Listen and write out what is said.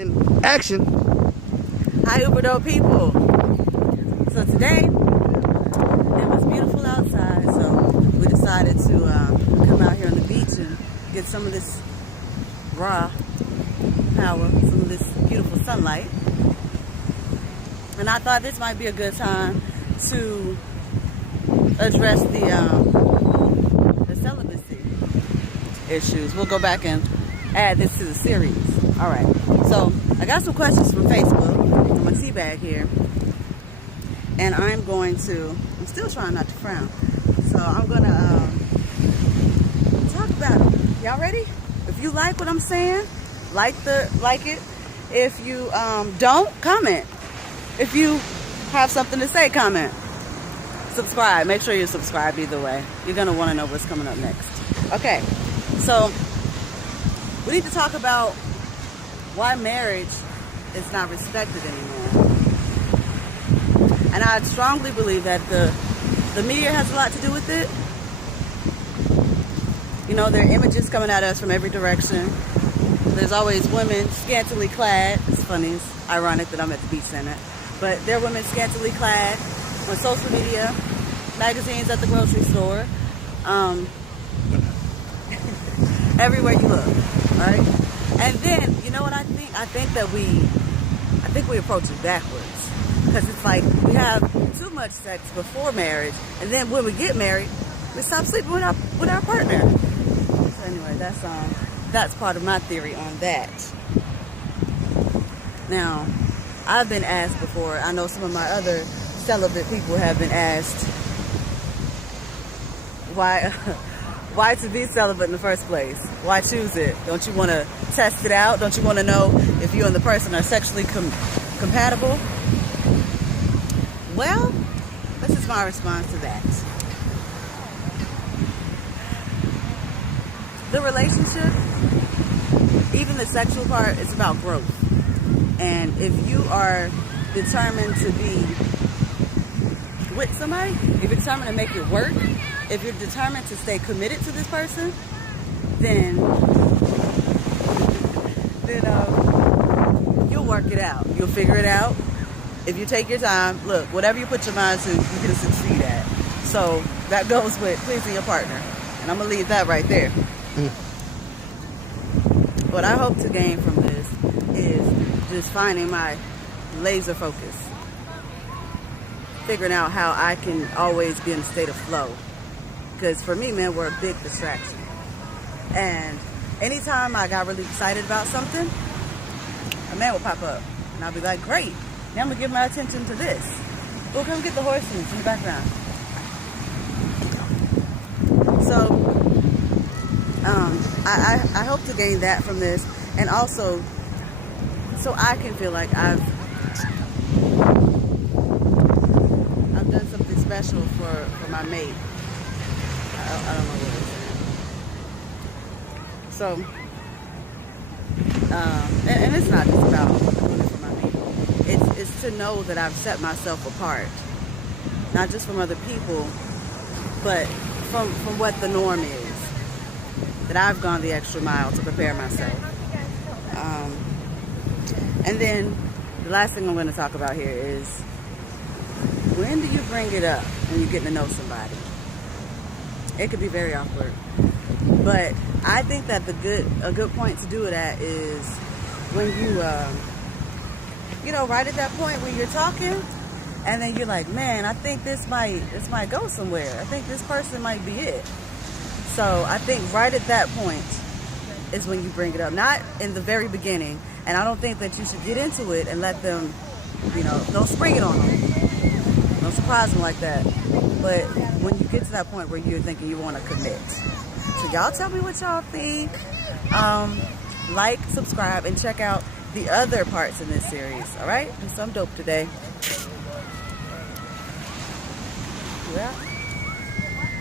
In action. Hi, Uber Dope people. So today, it was beautiful outside, so we decided to come out here on the beach and get some of this raw power, some of this beautiful sunlight. And I thought this might be a good time to address the celibacy issues. We'll go back and add this to the series. All right. So I got some questions from Facebook. I'm a tea bag here, and I'm still trying not to frown. So I'm gonna talk about it. Y'all ready? If you like what I'm saying, like it. If you don't, comment. If you have something to say, comment. Subscribe. Make sure you're subscribed either way. You're gonna want to know what's coming up next. Okay. So we need to talk about why marriage is not respected anymore. And I strongly believe that the media has a lot to do with it. You know, there are images coming at us from every direction. There's always women scantily clad. It's funny, it's ironic that I'm at the beach center. But there are women scantily clad on social media, magazines at the grocery store, everywhere you look, right? And then, you know what I think? I think we approach it backwards. Because it's like we have too much sex before marriage, and then when we get married, we stop sleeping with our partner. So anyway, that's part of my theory on that. Now, I've been asked before, I know some of my other celibate people have been asked why to be celibate in the first place? Why choose it? Don't you want to test it out? Don't you want to know if you and the person are sexually compatible? Well, this is my response to that. The relationship, even the sexual part, is about growth. And if you are determined to be with somebody, if you're determined to make it work, if you're determined to stay committed to this person, then you'll work it out. You'll figure it out. If you take your time, look, whatever you put your mind to, you can succeed at. So that goes with pleasing your partner. And I'm going to leave that right there. What I hope to gain from this is just finding my laser focus. Figuring out how I can always be in a state of flow. Because for me, man, we're a big distraction. And anytime I got really excited about something, a man will pop up. And I'll be like, great. Now I'm going to give my attention to this. Well, come get the horses in the background. So, I hope to gain that from this. And also, so I can feel like I've done something special for my mate. I don't know what it's saying. So, and it's not just about doing it for my mate. It's to know that I've set myself apart, not just from other people, but from what the norm is. That I've gone the extra mile to prepare myself. And then the last thing I'm going to talk about here is, when do you bring it up when you're getting to know somebody? It could be very awkward. But I think that a good point to do it at is when you, right at that point when you're talking, and then you're like, man, I think this might go somewhere. I think this person might be it. So I think right at that point is when you bring it up, not in the very beginning. And I don't think that you should get into it and let them, don't spring it on them. Don't surprise them like that. But when you get to that point where you're thinking you want to commit. So y'all tell me what y'all think. Like, subscribe, and check out the other parts in this series. All right? Do some dope today. Yeah.